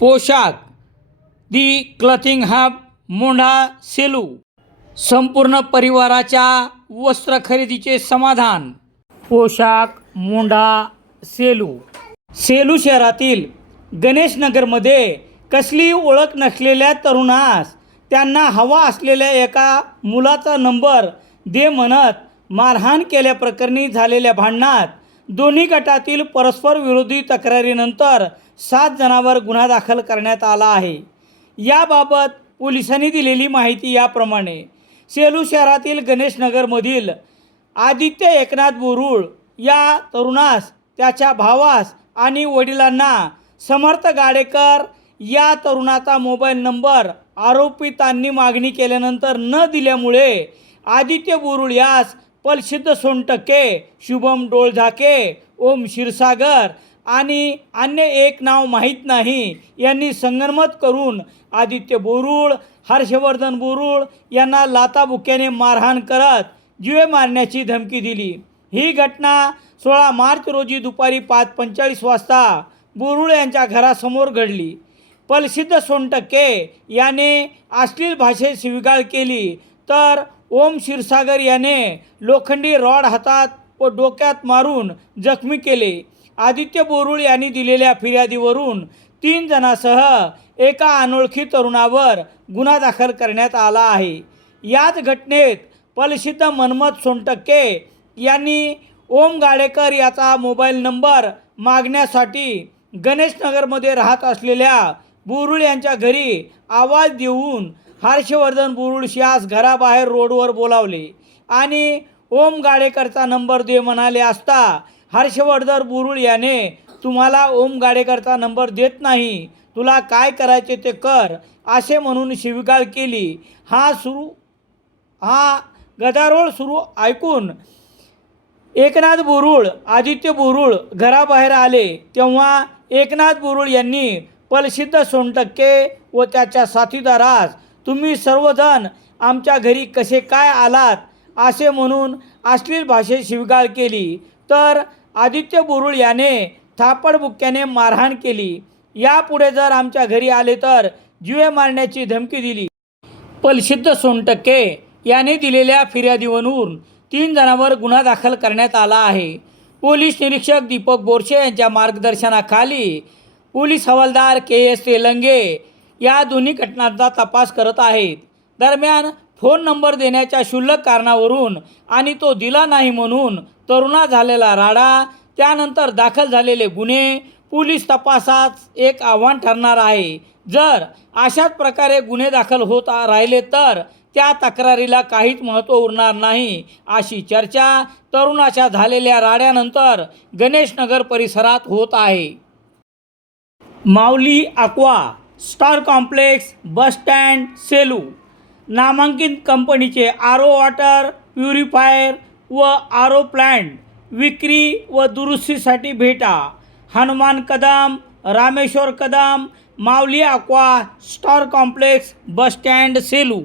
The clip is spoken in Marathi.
पोशाख. The clothing hub Mondha Selu. संपूर्ण परिवाराच्या वस्त्र खरेदीचे समाधान. पोशाख मोंढा सेलू. सेलू शहरातील गणेशनगरमध्ये कसली ओळख नसलेल्या तरुणास त्यांना हवा असलेल्या एका मुलाचा नंबर दे म्हणत मारहाण केल्याप्रकरणी झालेल्या भांडणात दोन्ही गटातील परस्पर विरोधी तक्रारीनंतर सात जणांवर गुन्हा दाखल करण्यात आला आहे. याबाबत पोलिसांनी दिलेली माहिती याप्रमाणे सेलू शहरातील गणेशनगरमधील आदित्य एकनाथ बोरुळ या तरुणास त्याच्या भावास आणि वडिलांना समर्थ गाडेकर या तरुणाचा मोबाईल नंबर आरोपितांनी मागणी केल्यानंतर न दिल्यामुळे आदित्य बोरुळ यास पलसिद्ध सोनटक्के शुभम डोळझाके ओम क्षीरसागर आणि अन्य एक नाव माहीत नाही यांनी संगनमत करून आदित्य बोरुळ हर्षवर्धन बोरुळ यांना लाताबुक्याने मारहाण करत जीवे मारण्याची धमकी दिली. ही घटना सोळा मार्च रोजी दुपारी पाच पंचेचाळीस वाजता बोरुळ यांच्या घरासमोर घडली. पलसिद्ध सोनटक्के याने अश्लील भाषेत शिविगाळ केली तर ओम क्षीरसागर याने लोखंडी रॉड हातात व डोक्यात मारून जखमी केले. आदित्य बोरुळ यांनी दिलेल्या फिर्यादीवरून तीन जणांसह एका अनोळखी तरुणावर गुन्हा दाखल करण्यात आला आहे. याच घटनेत पलशिद्ध मनमत सोनटक्के यांनी ओम गाडेकर याचा मोबाईल नंबर मागण्यासाठी गणेशनगरमध्ये राहत असलेल्या बोरुळ यांच्या घरी आवाज देऊन हर्षवर्धन बुरुळशी आज घराबाहेर रोडवर बोलावले. आणि ओम गाडेकरचा नंबर दे म्हणाले असता हर्षवर्धन बुरुळ याने तुम्हाला ओम गाडेकरचा नंबर देत नाही. तुला काय करायचे ते कर असे म्हणून शिविकाळ केली. हा सुरू हा गदारोळ सुरू ऐकून एकनाथ बोरुळ आदित्य बोरुळ घराबाहेर आले. तेव्हा एकनाथ बोरुळ यांनी पलसिद्ध सोनटक्के व त्याच्या साथीदारास तुम्ही सर्वजण आमच्या घरी कसे काय आलात? असे म्हणून अश्लील भाषेत शिवगाळ केली. तर आदित्य बुरुळ याने थापडबुक्क्याने मारहाण केली. यापुढे जर आमच्या घरी आले तर जीवे मारण्याची धमकी दिली. पलसिद्ध सोनटक्के याने दिलेल्या फिर्यादीवरून तीन जणांवर गुन्हा दाखल करण्यात आला आहे. पोलीस निरीक्षक दीपक बोरशे यांच्या मार्गदर्शनाखाली पोलीस हवालदार के एस तेलंगे या दोन्ही घटनांचा तपास करत आहेत. दरम्यान फोन नंबर देण्याच्या क्षुल्लक कारणावरून आणि तो दिला नाही म्हणून तरुणा झालेला राडा त्यानंतर दाखल झालेले गुन्हे पोलीस तपासात एक आव्हान ठरणार आहे. जर अशाच प्रकारे गुन्हे दाखल होत राहिले तर त्या तक्रारीला काहीच महत्त्व उरणार नाही अशी चर्चा तरुणाच्या झालेल्या राड्यानंतर गणेशनगर परिसरात होत आहे. Mauli aqua star complex bus stand Selu. नामांकित कंपनीचे आर ओ वॉटर प्युरिफायर व आर ओ प्लॅन्ट विक्री व दुरुस्तीसाठी भेटा. Hanuman Kadam Rameshwar Kadam Mauli aqua star complex bus stand Selu.